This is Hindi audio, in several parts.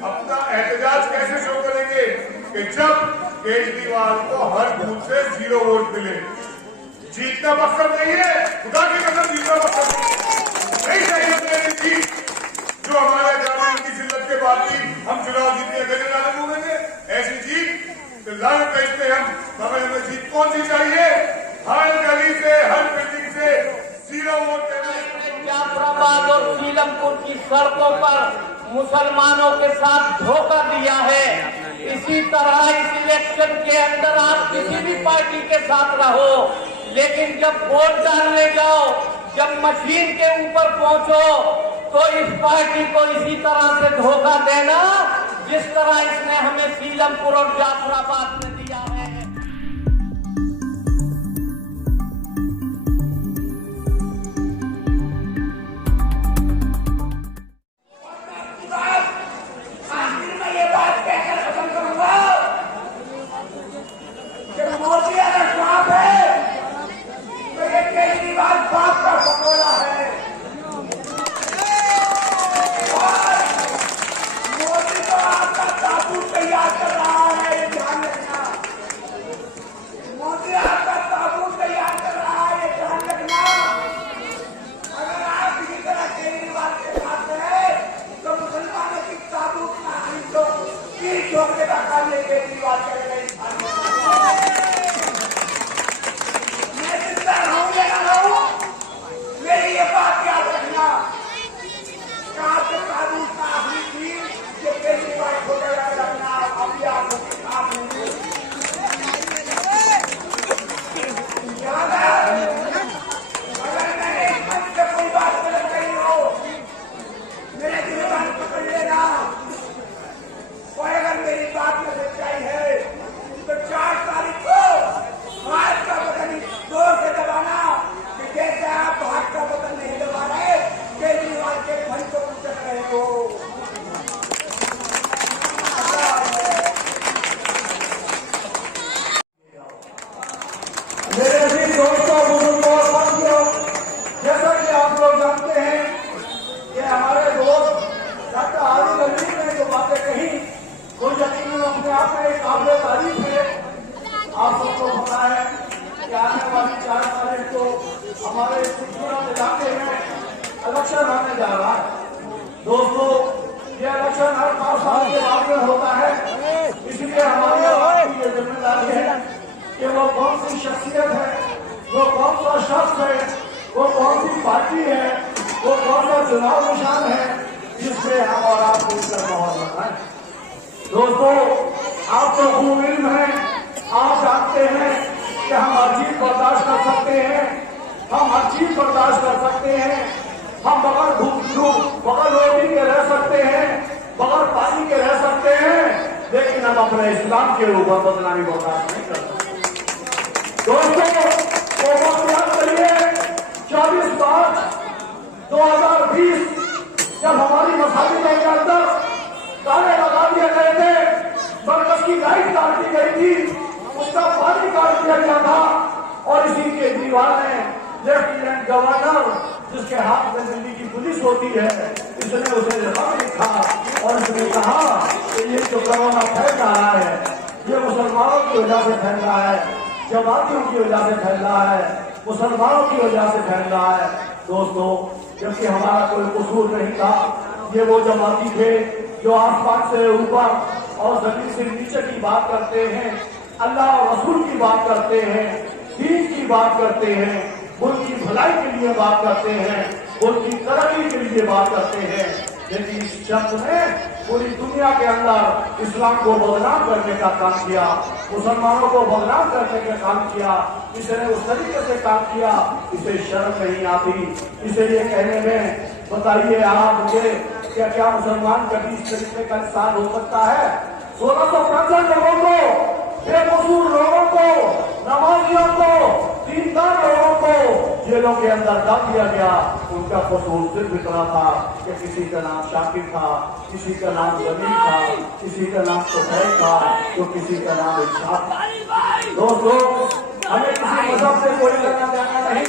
अपना एहतजाज कैसे शो करेंगे कि जब केजरीवाल को हर बूथ से 0 वोट मिले। जीतना मकसद नहीं है, खुदा की कसम जीतना मकसद नहीं चाहिए जीत। जो हमारे ग्रामीण की जिल्लत के बाद भी हम चुनाव जीतने अकेले लाने होंगे, ऐसी जीत तो लाने भेजते हम, मगर हमें जीत कौन सी चाहिए? हर गली से, हर बिल्डिंग से 0 वोट देने। जाफराबाद और सीलमपुर की सड़कों पर मुसलमानों के साथ धोखा दिया है। इसी तरह इस इलेक्शन के अंदर आप किसी भी पार्टी के साथ रहो, लेकिन जब वोट डालने जाओ, जब मशीन के ऊपर पहुंचो, तो इस पार्टी को इसी तरह से धोखा देना जिस तरह इसने हमें सीलमपुर और जाफराबाद में दिया है। आप सबको पता है कि आने वाली 4 तारीख को हमारे खूबसूरत इलाके में इलेक्शन आने जा रहा है। दोस्तों, ये इलेक्शन हर 5 साल के बाद में होता है, इसलिए हमारी पार्टी की जिम्मेदारी है कि वो कौन सी शख्सियत है, वो कौन सा शख्स है, वो कौन सी पार्टी है, वो कौन सा चुनाव निशान है जिससे हम और आप मिलकर माहौल बनाए। दोस्तों, आपको खूब इल्म है, आप जानते हैं कि हम हर चीज बर्दाश्त कर सकते हैं, हम हर चीज बर्दाश्त कर सकते हैं, हम बगैर भूख बगैर रोटी के रह सकते हैं, बगैर पानी के रह सकते हैं, लेकिन हम अपने इस्लाम के ऊपर बदनामी बर्दाश्त नहीं कर सकते। दोस्तों, वो याद करिए 24 मार्च 2020 जब हमारी मसाजिदों के अंदर ताले लगा दिए गए थे, मरकज की लाइट काट दी गई थी, उसका पानी काट दिया गया था, और इसी केजरीवाल ने लेफ्टिनेंट गवर्नर जिसके हाथ में दिल्ली की पुलिस होती है, इसने उसे खत लिखा और इसने कहा कि ये जो कोरोना फैल रहा है ये मुसलमानों की वजह से फैल रहा है, जमातियों की वजह से फैल रहा है, मुसलमानों की वजह से फैल रहा है। दोस्तों, जबकि हमारा कोई कसूर नहीं था, ये वो जमाती थे जो आसमान से ऊपर और जमीन से नीचे की बात करते हैं, अल्लाह और रसूल की बात करते हैं, दीन की बात करते हैं, मुल्क की भलाई के लिए बात करते हैं, मुल्क की तरक्की के लिए बात करते हैं। लेकिन इस शख्स ने पूरी दुनिया के अंदर इस्लाम को बदनाम करने का काम किया, मुसलमानों को बदनाम करने का काम किया, इसने उस तरीके से काम किया, इसे शर्म नहीं आती इसे ये कहने में। बताइए आप मुझे, क्या मुसलमान कभी इस तरीके का इंसान हो सकता है? 1665 लोगों को, बेकसूर लोगों को, नमाजियों को, दीनदार लोगों को जेलों के अंदर डाल दिया गया। उनका कसूर सिर्फ इतना था कि किसी का नाम शाकिर था, किसी का नाम जमीन था, किसी का नाम सुहैल था, तो किसी का नाम इशाक था। दोस्तों, हमें किसी मजहब से कोई लेना देना नहीं,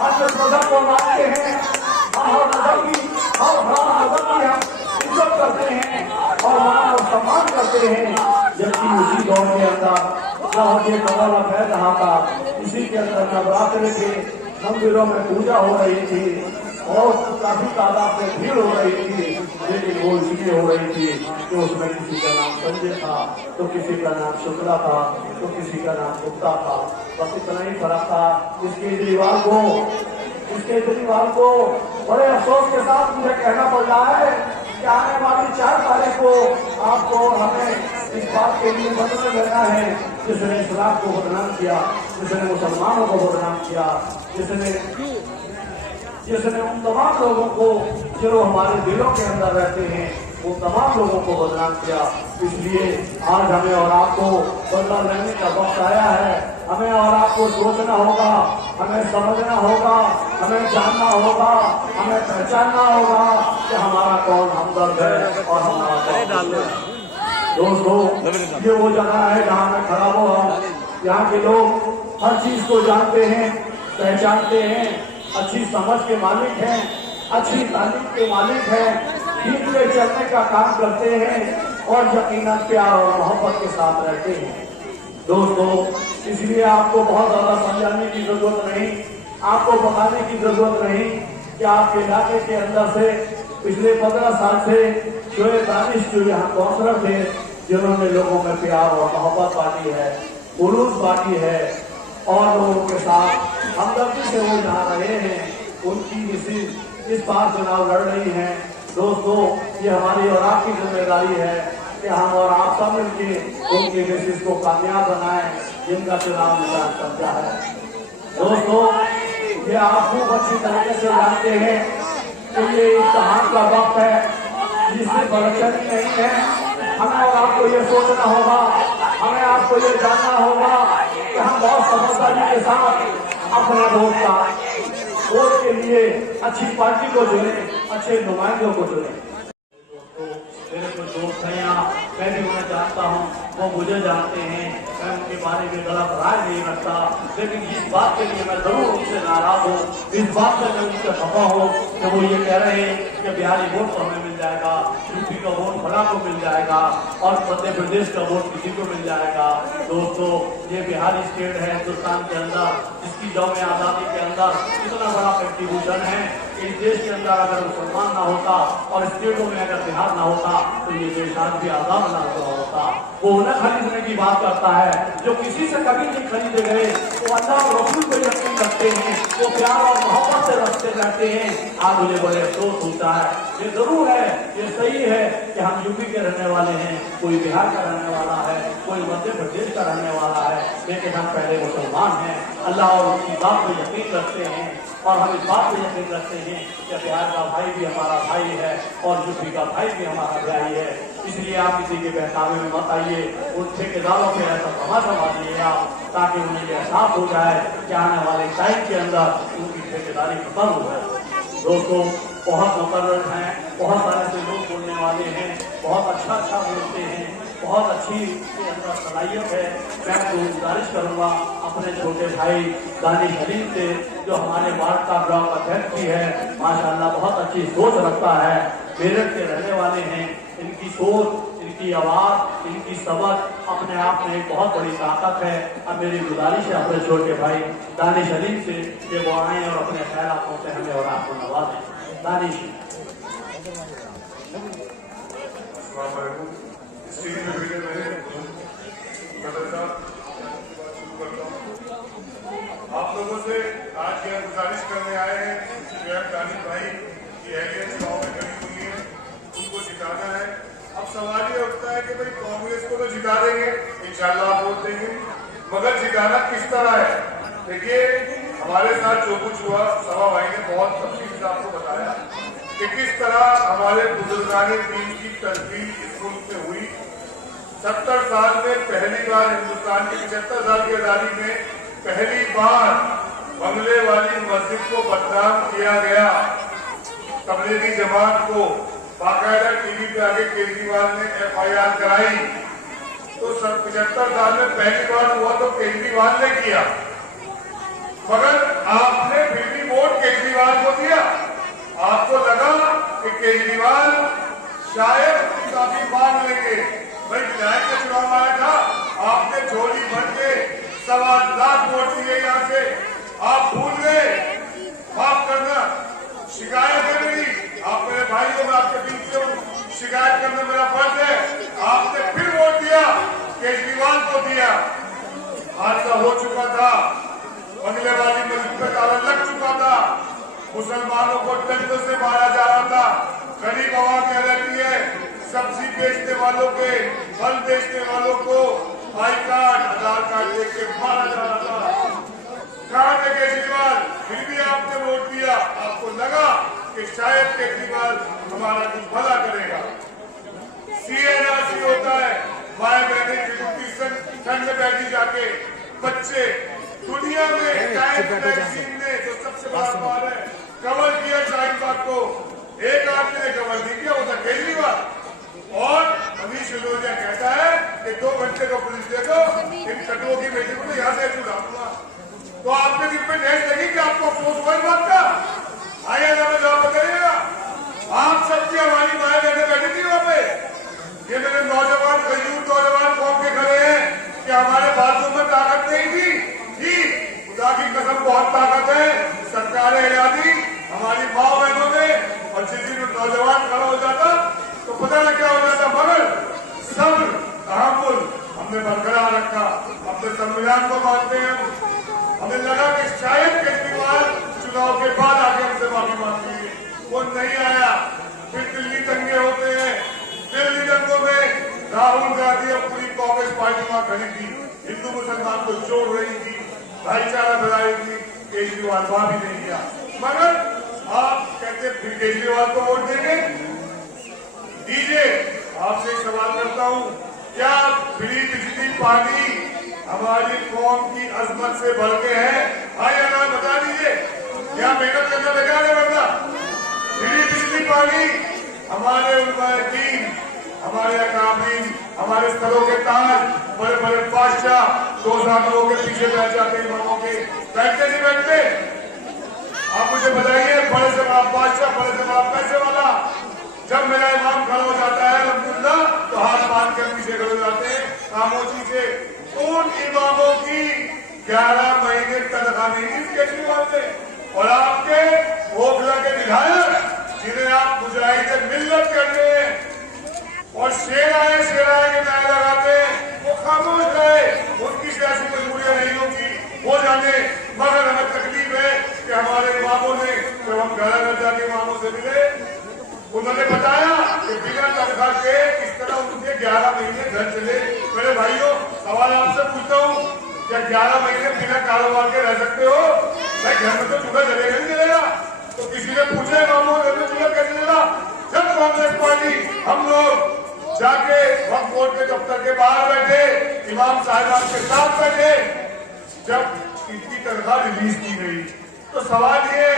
हम जिस मजहब को मानते हैं, हम हर मजहब की हम इज्जत करते हैं करते हैं, जबकि उसी दौर के अंदर जहाँ ये कमल फैल रहा था, इसी के अंदर नवरात्र थे, मंदिरों में पूजा हो रही थी और काफी तादाद में भीड़ हो रही थी, लेकिन वो इसलिए हो रही थी कि उसमें किसी का नाम संजय था, तो किसी का नाम शुक्ला था, तो किसी का नाम गुप्ता था। बस इतना ही फर्क था। इस केजरीवाल को बड़े अफसोस के साथ मुझे कहना पड़ रहा है कि आने वाली 4 तारीख को आपको हमें इस बात के लिए बदला लेना है जिसने इस्लाम को बदनाम किया, जिसने मुसलमानों को बदनाम किया, जिसने उन तमाम लोगों को जो हमारे दिलों के अंदर रहते हैं वो तमाम लोगों को बदनाम किया। इसलिए आज हमें और आपको बदला लेने का वक्त आया है। हमें और आपको सोचना होगा, हमें समझना होगा, हमें जानना होगा, हमें पहचानना होगा कि हमारा कौन हमदर्द है और हमारा कौन है। दोस्तों, ये वो जगह है जहाँ मैं खड़ा हुआ हूँ। यहाँ के लोग हर चीज को जानते हैं, पहचानते हैं, अच्छी समझ के मालिक हैं, अच्छी तालीम के मालिक हैं, ठीक में चलने का काम करते हैं और यकीनन प्यार और मोहब्बत के साथ रहते हैं। दोस्तों, इसलिए आपको बहुत ज्यादा समझाने की जरूरत नहीं, आपको बताने की जरूरत नहीं कि आपके इलाके के अंदर से पिछले 15 साल से शोएब दानिश जो यहाँ काउंसलर थे, जिन्होंने लोगों में प्यार और मोहब्बत बांटी है, जुलूस बांटी है और लोगों के साथ हमदर्दी से वो यहाँ रहे हैं, उनकी इस बार चुनाव लड़ रही हैं। दोस्तों, ये हमारी और आपकी जिम्मेदारी है कि हम और आप सब मिलकर उनकी मिसेज को कामयाब बनाएं जिनका चुनाव निशान समझा है। दोस्तों, ये आप खूब अच्छी तरीके से जानते हैं कि ये इम्तिहान का वक्त है, जिससे परेशानी नहीं है। हमें और आपको ये सोचना होगा, हमें आपको ये जानना होगा कि हम बहुत समझदारी के साथ अपने वोट के लिए अच्छी पार्टी को चुने, अच्छे नुमाइंदों को चुने। मेरे कुछ दोस्त हैं यहाँ, मैं भी उन्हें जानता हूँ, वो मुझे जानते हैं, मैं उनके बारे में गलत राय नहीं रखता, लेकिन इस बात के लिए मैं जरूर उनसे नाराज हूँ, इस बात से मैं उनसे खफा हूँ कि वो ये कह रहे हैं कि बिहारी वोट तो हमें मिल जाएगा, यूपी का वोट फला को मिल जाएगा और मध्य प्रदेश का वोट किसी को मिल जाएगा। दोस्तों, ये बिहारी स्टेट है हिंदुस्तान के अंदर, जिसकी यौम आज़ादी के अंदर इतना बड़ा कंट्रीब्यूशन है। इस देश के अंदर अगर मुसलमान ना होता और स्टेटों में अगर बिहार ना होता तो ये देश आज भी आजाद ना होता। वो उन्हें खरीदने की बात करता है जो किसी से कभी नहीं खरीदे गए, वो अल्लाह और रसूल को यकीन रखते हैं, वो प्यार और मोहब्बत से रखते रहते हैं। आज मुझे बड़े अफसोस होता है। ये जरूर है, ये सही है कि हम यूपी के रहने वाले हैं, कोई बिहार का रहने वाला है, कोई मध्य प्रदेश का रहने वाला है, लेकिन हम पहले मुसलमान हैं, अल्लाह और उसकी बात को यकीन रखते हैं और हम इस बात को यकीन रखते हैं कि बिहार का भाई भी हमारा भाई है और यूपी का भाई भी हमारा भाई है। इसलिए आप किसी के बहकावे में मत आइए, उन ठेकेदारों पे ऐसा तमाशा मारिए आप, ताकि उन्हें यह एहसास हो जाए कि आने वाले टाइम के अंदर उनकी ठेकेदारी खत्म हो जाए। दोस्तों, बहुत मुकर्रर हैं, बहुत सारे से लोग बोलने वाले हैं, बहुत अच्छा बोलते हैं, बहुत अच्छी के अंदर सलाहियत है। मैं तो गुजारिश करूँगा अपने छोटे भाई दानिश हलीम से, जो हमारे वार्ड का ब्लॉक अध्यक्ष भी है, माशाअल्लाह बहुत अच्छी सोच रखता है, मेरठ के रहने वाले हैं, इनकी सोच, इनकी आवाज़, इनकी समझ अपने आप में एक बहुत बड़ी ताकत है। अब मेरी गुजारिश है अपने छोटे भाई दानिश हलीम से कि वो आएँ और अपने ख्यालों से हमें और आपको नवाजें। दानिश। आप लोगों से आज यह गुजारिश करने आए हैं कि दानिश भाई की अहलियत चुनाव में खड़ी हुई है, उनको जिताना है। अब सवाल ये उठता है कि भाई कांग्रेस को तो जिता देंगे, इंशाल्लाह आप वोट देंगे, मगर जिताना किस तरह है। देखिए, हमारे साथ जो कुछ हुआ, सभा भाई ने बहुत तफसील से आपको बताया कि किस तरह हमारे बुजुर्गाने दीन की तस्वीर इस मुल्क में हुई। 70 साल में पहली बार, हिंदुस्तान की 75 साल की आजादी में पहली बार बंगले वाली मस्जिद को बदनाम किया गया। तबलीगी जमात को बाकायदा टीवी पे आके केजरीवाल ने FIR कराई। तो 75 साल में पहली बार हुआ तो केजरीवाल ने किया, मगर आपने फिर भी वोट केजरीवाल को दिया। आपको लगा कि केजरीवाल शायद काफी मांग लेंगे, भाई विधायक का चुनाव आया था, आपने झोली भर के 1.25 लाख वोट दिए यहाँ से, आप भूल गए। माफ करना, शिकायत है मेरी, आप मेरे भाई हो, मैं आपके बीच से हूँ, शिकायत करना मेरा फर्ज है। आपने फिर वोट दिया, केजरीवाल को दिया। हादसा हो चुका था, बंगले वाली मस्जिद पे ताला लग चुका था, मुसलमानों को डंडों से मारा जा रहा था। गरीब आवाम कह रहती है सब्जी बेचने वालों के, फल बेचने वालों को आई कार्ड, आधार कार्ड देख के मारा जा रहा था। कहा थे केजरीवाल, फिर भी आपने वोट दिया, आपको लगा कि शायद केजरीवाल हमारा कुछ भला करेगा। CNRC होता है, माए बहने की ठंड में बैठी जाके बच्चे, दुनिया में टाइम्स मैगजीन ने जो सबसे बड़ा अखबार है कवर किया शाहीन बाग को, एक आदमी ने कवर नहीं किया, वो था केजरीवाल। और मनीष सिसोदिया कहता है कि 2 घंटे को पुलिस दे दो, इन कटुओं की बेटी को तो यहाँ से छुड़ाऊंगा। तो आपके दिल में ठेस लगी कि आपको अफसोस हुआ इस बात का? आइए ना, मैं जवाब बताइएगा। आप सबकी हमारी माए बहने बैठी थी वहां पे, ये मेरे नौजवान यूथ नौजवान कौम के खड़े हैं कि हमारे बातों में ताकत नहीं थी। खुदा की कसम बहुत ताकत है, सरकारें हिलाती हमारी माँ बहनों में, और जिस दिन नौजवान खड़ा हो जाता तो पता न क्या हो जाता, मगर सब्र तहम्मुल हमने बरकरार रखा, अपने संविधान को मानते हैं। हमें लगा कि शायद केजरीवाल चुनाव के बाद आके हमसे माफी मांगेंगे, वो नहीं आया। फिर दिल्ली दंगे होते हैं, दिल्ली दंगों में राहुल गांधी और पूरी कांग्रेस पार्टी वहां खड़ी थी, हिंदू मुसलमान को जोड़ रही थी, भाईचारा बढ़ा रही थी। केजरीवाल वहां भी नहीं गया, मगर आप कहते फिर केजरीवाल को वोट देंगे। दीजिए, आपसे एक सवाल करता हूं, क्या फ्री बिजली पानी हमारी कौम की अजमत से बढ़ के है? हाँ या ना, बता दीजिए। क्या मेहनत करना बेकार है? वरना फ्री बिजली पानी हमारे उलमाए दीन, हमारे अकाबरीन, हमारे स्थलों के ताज, बड़े बड़े बादशाह 2000 लोगों के पीछे बैठ जाते हैं, इमामों के बैठते नहीं बैठते? आप मुझे बताइए, बड़े से बड़ा बादशाह, बड़े से बड़ा पैसे वाला, जब मेरा इमाम खड़ा हो जाता है अल्हम्दुलिल्लाह, तो हाथ बांध कर पीछे खड़े हो जाते हैं खामोशी से। उन इमामों की 11 महीने तनख्वाह नहीं दी केजरीवाल ने, और आपके ओखला के विधायक जिन्हें आप मुजाहिद मिल्लत करते हैं और शेर आए के नारे लगाते हैं, वो खामोश रहे। उनकी सियासी मजबूरियां नहीं होगी, वो जाने, मगर हमें तकलीफ है कि हमारे इमामों ने, जब हम घर जाके इमामों से मिले, उन्होंने बताया कि बिना तनख्वाह के इस तरह उनके 11 महीने घर चले। मेरे भाइयों, सवाल आपसे पूछता हूँ, क्या 11 महीने बिना कारोबार के रह सकते हो? भाई घर में तो चूल्हा जलेगा नहीं जलेगा, तो किसी ने पूछा इमामों घर में चूल्हा कैसे जला? जब कांग्रेस पार्टी, हम लोग जाके वक्फ बोर्ड के दफ्तर के बाहर बैठे, इमाम साहिबान के साथ बैठे, जब इनकी तनख्वाह रिलीज की गई, तो सवाल ये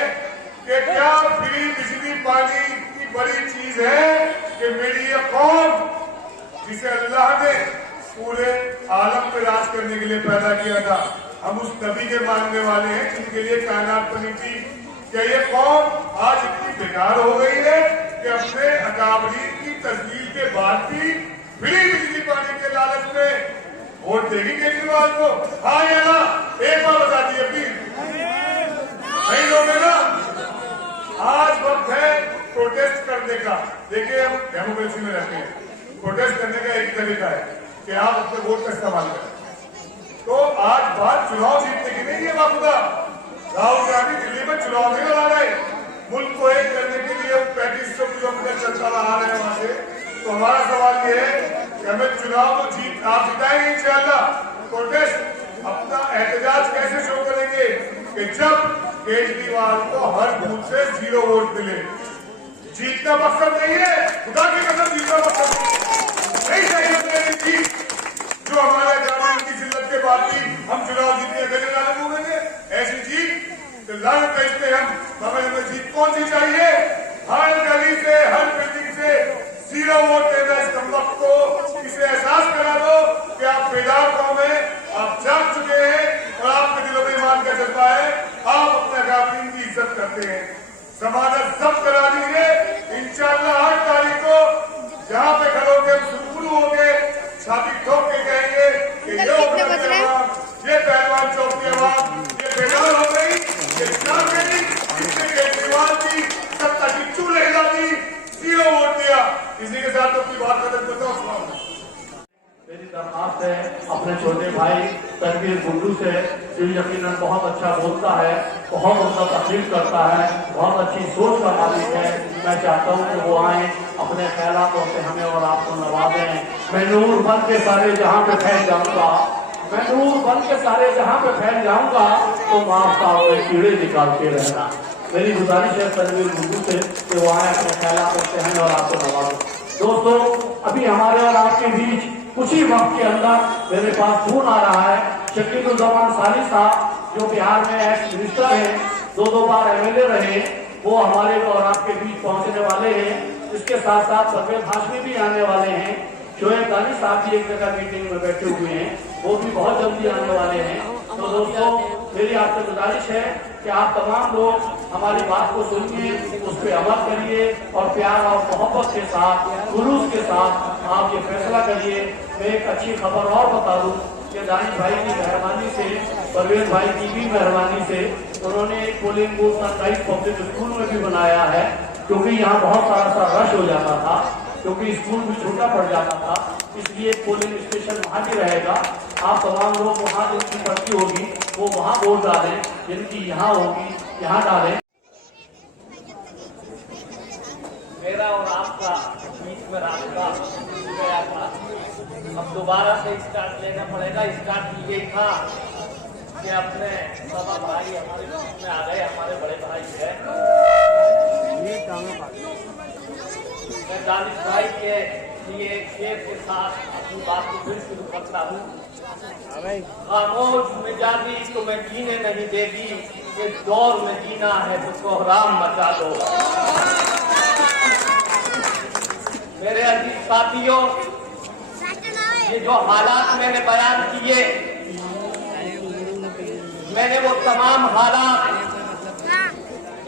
कि क्या फ्री बिजली पानी की बड़ी चीज है कि मेरी ये कौम, जिसे अल्लाह ने पूरे आलम पे राज करने के लिए पैदा किया था, हम उस नबी के मानने वाले हैं जिनके लिए कायनात बनी थी, क्या ये कौम आज इतनी बेकार हो गई है कि अपने अकाबरीन की तस्वीर के बाद भी फ्री बिजली पानी के लालच में वोट देगी केजरीवाल को? हाँ या ना? एक बार बता दिए प्लीज। नहीं लोगे ना? आज वक्त है प्रोटेस्ट करने का। देखिए, हम डेमोक्रेसी में रहते हैं, प्रोटेस्ट करने का एक तरीका है कि आप अपने वोट का इस्तेमाल करें। तो आज बात चुनाव जीतने की नहीं है बाबूदा। राहुल गांधी दिल्ली में चुनाव नहीं लड़ा रहे, मुल्क को एक करने के लिए 3500 किलोमीटर चलता रहा है वहां से। तो हमारा सवाल ये है कि हमें चुनाव को आप जिताएंगे इंशाअल्लाह। प्रोटेस्ट अपना एहतजाज कैसे शो करेंगे कि जब केजरीवाल को हर बूथ से 0 वोट मिले। जीतना मकसद नहीं है, खुदा की कसम जीतना मकसद नहीं चाहिए जीत, जो हमारे ग्रामीण की जिल्लत के बाद भी हम चुनाव जीतने गले लाने होंगे। ऐसी जीत तो लाल बेचते हम, मगर हमें जीत कौन सी चाहिए? हर गली से, हर बिल्डिंग से 0 वोट देना इस कमबख्त को। इसे एहसास करा दो कि आप बेदार कौम है, आप जाग चुके हैं और आपके दिलों में ईमान का जज्बा है, आप अपने काफिन की इज्जत करते हैं। जमानत जब्त करा दीजिए इंशाअल्लाह 8 तारीख को, जहां पे खड़े होकर शुरू हो गए इसी के साथ अपनी बात खत्म करता हूँ। मेरी दरखास्त है अपने छोटे भाई तनवीर गुड्डू से, जो यकीनन बहुत अच्छा बोलता है, बहुत उनका तकलीफ करता है, बहुत अच्छी सोच का मालिक है। मैं चाहता हूँ कि वो आए, अपने ख्यालों से हमें और आपको नवाजें। मैं नूर बन के सारे जहाँ पे फैल जाऊँगा, मैं नूर बन के सारे जहाँ पे फैल जाऊँगा, तो माफ में कीड़े निकालते रहना। मेरी गुजारिश है तनवीर गुड्डू से कि वो आए, अपने ख्यालों से हमें और आपको नवाजें। दोस्तों, अभी हमारे और आपके बीच कुछ ही वक्त के अंदर मेरे पास फोन आ रहा है। शकीलुज़्ज़मान साली साहब, जो बिहार में एक्स मिनिस्टर हैं, दो बार एमएलए रहे, वो हमारे और आपके बीच पहुंचने वाले हैं। इसके साथ साथ परवेज हाशमी भी आने वाले हैं। शोएब दानी साहब भी एक जगह मीटिंग में बैठे हुए हैं, वो भी बहुत जल्दी आने वाले हैं। तो दोस्तों, मेरी आपसे गुजारिश है कि आप तमाम लोग हमारी बात को सुनिए, उस पर अमल करिए और प्यार और मोहब्बत के साथ, जुलूस के साथ आप ये फैसला करिए। मैं एक अच्छी खबर और बता दूं कि दानिश भाई की मेहरबानी से, परवेज भाई की भी मेहरबानी से, उन्होंने एक पोलिंग बूथ सरकारी पब्लिक स्कूल में भी बनाया है, क्योंकि यहाँ बहुत सारा सा रश हो जाता था, क्योंकि स्कूल भी छोटा पड़ जाता था, इसलिए पोलिंग स्टेशन वहाँ भी रहेगा। आप तमाम लोग वहाँ जिनकी पर्ची होगी वो वहाँ वोट डालें, जिनकी यहाँ होगी यहाँ डालें। मेरा और आपका बीच में रास्ता गया था, अब दोबारा से स्टार्ट लेना पड़ेगा। स्टार्ट की गई था कि अपने सभा भाई हमारे बीच में आ गए, हमारे बड़े भाई है। मैं दानिश भाई के लिए शेर के साथ अपनी बात को फिर शुरू करता हूँ। खामोश मिजाजी तुम्हें जीने नहीं देगी, इस दौर में जीना है तो कोहराम मचा दो। मेरे अजीज साथियों, ये जो हालात मैंने बयान किए, मैंने वो तमाम हालात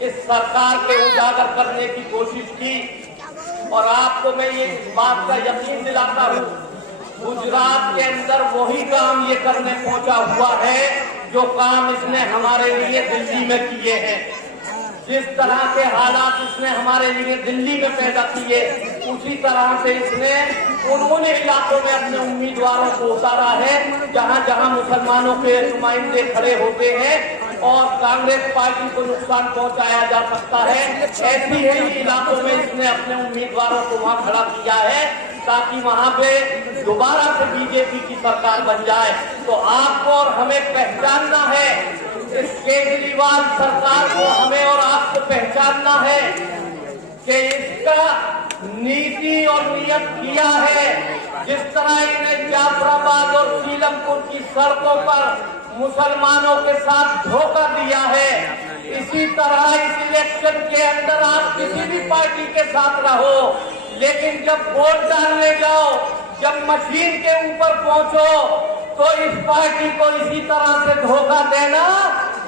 इस सरकार के उजागर करने की कोशिश की और आपको मैं ये इस बात का यकीन दिलाता हूँ, गुजरात के अंदर वही काम ये करने पहुंचा हुआ है जो काम इसने हमारे लिए दिल्ली में किए हैं। जिस तरह के हालात इसने हमारे लिए दिल्ली में पैदा किए, उसी तरह से इसने उन्होंने इलाकों में अपने उम्मीदवारों को उतारा है जहां जहां मुसलमानों के नुमाइंदे खड़े होते हैं और कांग्रेस पार्टी को नुकसान पहुंचाया जा सकता है, ऐसी ही इलाकों में इसने अपने उम्मीदवारों को वहां खड़ा किया है ताकि वहां पे दोबारा से बीजेपी की सरकार बन जाए। तो आपको और हमें पहचानना है, इस केजरीवाल सरकार को हमें और आपको पहचानना है कि इसका नीति और नियत किया है। जिस तरह इन्हें जाफराबाद और सीलमपुर की सड़कों पर मुसलमानों के साथ धोखा दिया है, इसी तरह इस इलेक्शन के अंदर आप किसी भी पार्टी के साथ रहो, लेकिन जब वोट डालने जाओ, जब मशीन के ऊपर पहुंचो, तो इस पार्टी को इसी तरह से धोखा देना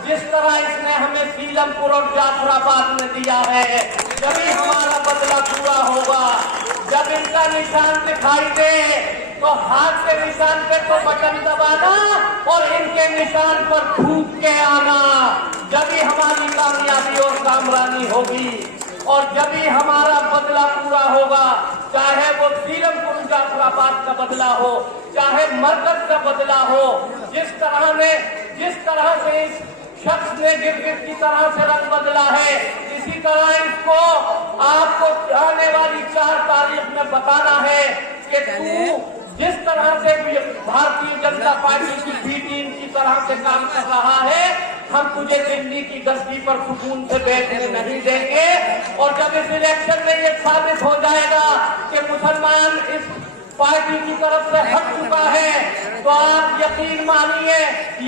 जिस तरह इसने हमें सीलमपुर और जाफराबाद में दिया है। जब ही हमारा बदला पूरा होगा, जब इनका निशान दिखाई दे तो हाथ के निशान पे तो बटन दबाना और इनके निशान पर थूक के आना। जब ही हमारी कामयाबी और कामरानी होगी और जब ही हमारा बदला पूरा होगा, चाहे वो सीलमपुर जाफराबाद का बदला हो, चाहे मरकज का बदला हो, जिस तरह से इस शख्स ने गिरगिट की तरह से रंग बदला है, इसी तरह इसको आपको आने वाली 4 तारीख में बताना है कि तू जिस तरह से भारतीय जनता पार्टी की बी टीम की तरह से काम कर रहा है, हम तुझे दिल्ली की गद्दी पर सुकून से बैठने नहीं देंगे। और जब इस इलेक्शन में ये साबित हो जाएगा कि मुसलमान इस पार्टी की तरफ से हट चुका है, तो आप यकीन मानिए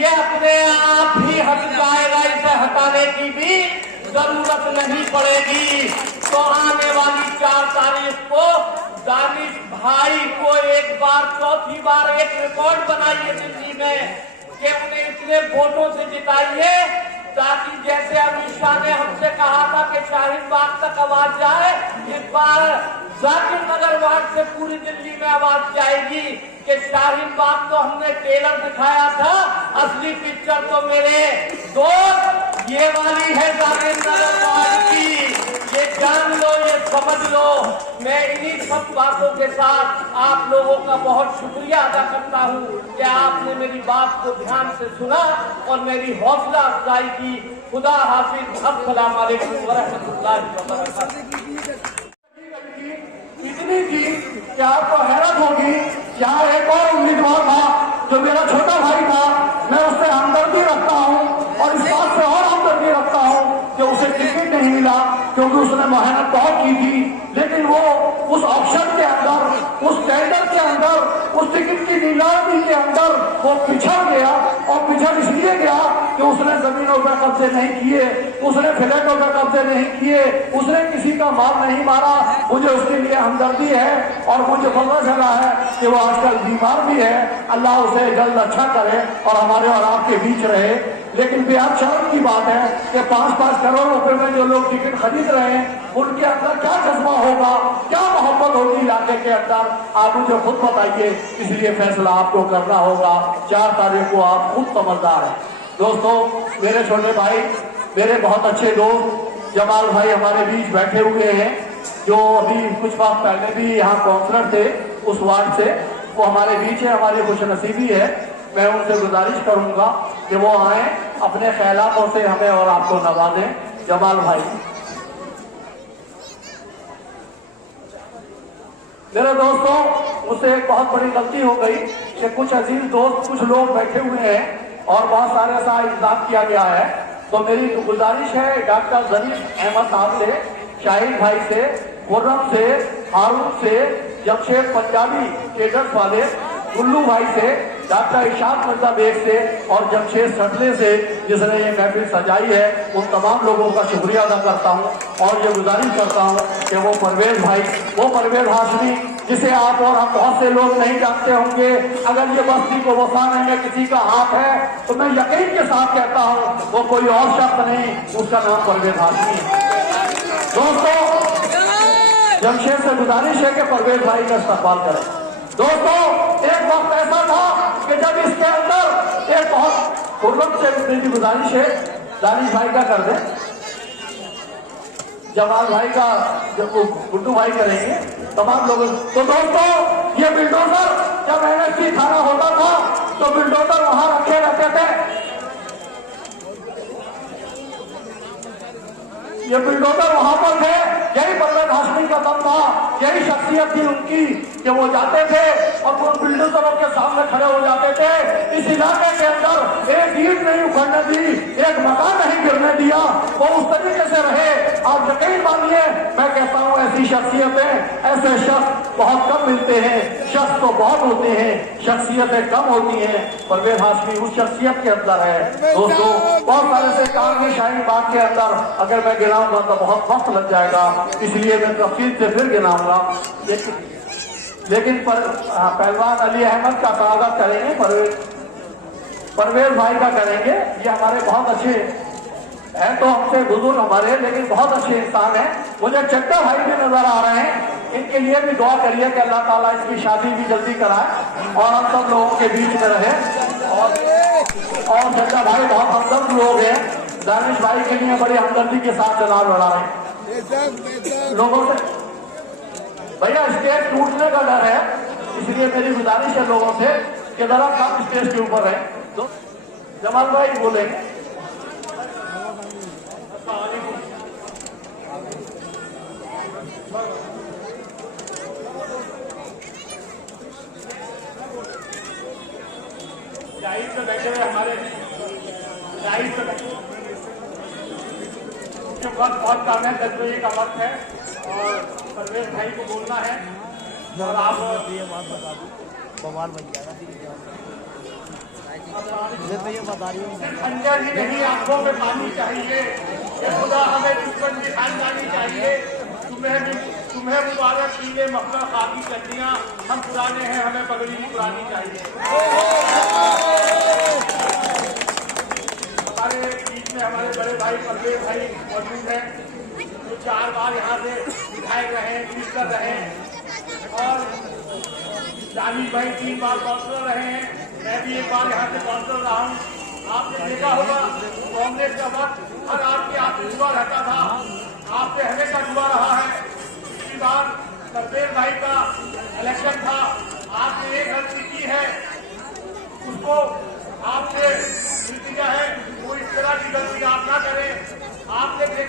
ये अपने आप ही हट जाएगा, इसे हटाने की भी जरूरत नहीं पड़ेगी। तो आने वाली 4 तारीख को दानिश भाई को एक बार, चौथी बार एक रिकॉर्ड बनाइए दिल्ली में कि उन्हें इतने वोटों से जिताइए ताकि जैसे अमित शाह ने हमसे कहा था कि शाहीन बाग तक आवाज जाए, इस बार जाकिर नगर वार्ड से पूरी दिल्ली में आवाज जाएगी कि शाहीन बाग तो हमने ट्रेलर दिखाया था, असली पिक्चर तो मेरे दोस्त ये वाली है जाकिर नगर वार्ड की। ये जान लो, ये समझ लो। मैं इन्हीं सब बातों के साथ आप लोगों का बहुत शुक्रिया अदा करता हूँ कि आपने मेरी बात को ध्यान से सुना और मेरी हौसला अफजाई की। खुदा हाफिज। अस्सलाम वालेकुम व रहमतुल्लाहि व बरकातहू। इतनी थी कि आपको हैरत होगी। यहाँ एक और उम्मीदवार था जो मेरा छोटा भाई था, मैं उससे हमदर्दी रखता हूँ और इस बात से और हमदर्दी रखता हूँ कि उसे टिकट नहीं मिला क्योंकि उसने मेहनत बहुत की थी, लेकिन वो उस ऑप्शन के अंदर, उस टेंडर के अंदर, उस टिकट की नीलामी के अंदर वो पिछड़ गया। और पिछड़ इसलिए गया कि उसने जमीनों पर कब्जे नहीं किए, उसने फ्लैटों पर कब्जे नहीं किए, उसने किसी का माल नहीं मारा। मुझे उसके लिए हमदर्दी है और मुझे पता चला है कि वो आजकल बीमार भी है। अल्लाह उसे जल्द अच्छा करे और हमारे और आपके बीच रहे। लेकिन बेहद शर्म की बात है कि 5-5 करोड़ रुपए में जो लोग टिकट खरीद रहे हैं, उनके अंदर क्या जज्बा होगा, क्या मोहब्बत होगी इलाके के अंदर, आप मुझे खुद बताइए। इसलिए फैसला आपको करना होगा। 4 तारीख को आप खुद समझदार हैं। दोस्तों, मेरे छोटे भाई, मेरे बहुत अच्छे दोस्त जमाल भाई हमारे बीच बैठे हुए हैं, जो अभी कुछ वक्त पहले भी यहाँ काउंसलर थे उस वार्ड से, वो हमारे बीच है। हमारी खुशनसीबी है। मैं उनसे गुजारिश करूंगा कि वो आए, अपने ख्यालों से हमें और आपको नवाजें। जमाल भाई। मेरे दोस्तों, मुझसे एक बहुत बड़ी गलती हो गई कि कुछ अजीज दोस्त, कुछ लोग बैठे हुए हैं और बहुत सारे सा इंतजाम किया गया है। तो मेरी गुजारिश है डॉक्टर जरीफ अहमद साहब से, शाहिद भाई से, खुर्रम से, हारून से, जमशेद पंजाबी ट्रेडर्स वाले, गुल्लू भाई से, डॉक्टर इशाक मिर्जा बेग से और जमशेद सटले से, जिसने ये महफिल सजाई है, उन तमाम लोगों का शुक्रिया अदा करता हूँ। और ये गुजारिश करता हूँ कि वो परवेज भाई, वो परवेज हाशमी, जिसे आप और हम बहुत से लोग नहीं जानते होंगे, अगर ये बस्ती को वसाने में किसी का हाथ है तो मैं यकीन के साथ कहता हूँ वो कोई और शख्स नहीं, उसका नाम परवेज हाशमी है। दोस्तों, जमशेद से गुजारिश है कि परवेज भाई का इस्तकबाल करें। दोस्तों, एक वक्त ऐसा था कि जब इसके अंदर एक बहुत खुर्रम से मेरी गुजारिश है, दानिश भाई का कर दें, जमाल भाई का, जब वो गुड्डू भाई करेंगे, तमाम लोग। तो दोस्तों, ये बिल्डोजर जब NSC थाना होता था तो बिल्डोजर वहां रखे रहते थे। ये बिल्डोजर वहां पर थे। यही परवेज हाशमी का दम था, यही शख्सियत थी उनकी कि वो जाते थे और वो बिल्डोजरों के सामने खड़े हो जाते थे। इस इलाके के अंदर एक ईंट नहीं उखड़ने दी, एक मकान नहीं गिरने दिया। वो उस तरीके से रहे। आप यकीन मानिए, मैं कहता हूँ ऐसी शख्सियतें, ऐसे शख्स बहुत कम मिलते हैं। शख्स तो बहुत होते हैं, शख्सियतें कम होती हैं। परवेज हाशमी उस शख्सियत के अंदर है। दोस्तों, बहुत सारे से काम की शाही बात के अंदर अगर मैं गिनाऊंगा तो बहुत वक्त लग जाएगा, इसलिए मैं तफसील से फिर गिनाऊंगा। लेकिन पहलवान अली अहमद का स्वागत करेंगे, परवेज भाई का करेंगे। ये हमारे बहुत अच्छे हैं, तो हमसे बुजुर्ग हमारे, लेकिन बहुत अच्छे इंसान हैं। मुझे चड्डा भाई भी नजर आ रहे हैं, इनके लिए भी दुआ करिए कि अल्लाह ताला इसकी शादी भी जल्दी कराए और हम सब लोगों के बीच में रहे। और चड्डा भाई बहुत हमदर्द लोग हैं, दानिश भाई के लिए बड़ी हमदर्दी के साथ चुनाव लड़ा रहे हैं लोगों से। भैया, स्टेज टूटने का डर है, इसलिए मेरी गुजारिश है लोगों से कि जरा कम स्टेज के ऊपर है। तो जमाल भाई बोलेंगे। जाहिर से बैठे हुए हमारे जाहिर से वक्त बहुत कम है, 10 बजे का वक्त है और परवेज भाई को बोलना है। और आप ये बात बता दो, बवाल बन जाएगा। तो ये बता रही हूँ, खंजर ही नहीं, आंखों में पानी चाहिए। ये खुदा हमें दुश्मन की खानदानी चाहिए। तुम्हें मुबारक पीले मफलर खाकी चटनियाँ, हम पुराने हैं, हमें पगड़ी भी पुरानी चाहिए। हमारे बीच में हमारे बड़े भाई परवेज भाई मौजूद हैं, जो 4 बार यहाँ से विधायक रहे, मिनिस्टर रहे और दानिश भाई 3 बार काउंसलर रहे हैं। मैं भी 1 बार यहाँ से काउंसलर रहा हूँ। आपने देखा होगा कांग्रेस का वक्त हर आपके आप दुआ रहता था, आपसे हमेशा दुआ रहा है। इसी बार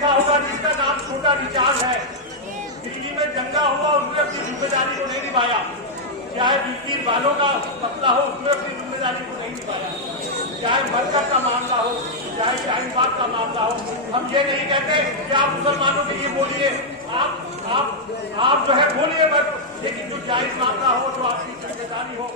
देखा होगा जिसका नाम छोटा रिचार्ज है, दिल्ली में दंगा हुआ, उसने अपनी जिम्मेदारी को नहीं निभाया। चाहे बीती बालों का मसला हो, उसमें अपनी जिम्मेदारी को नहीं निभाया। चाहे मरकज का मामला हो, चाहे शाहीनबाग का मामला हो, हम ये नहीं कहते कि आप मुसलमानों के लिए बोलिए, आप जो है बोलिए, बस लेकिन जो जायज मामला हो, जो आपकी जिम्मेदारी हो,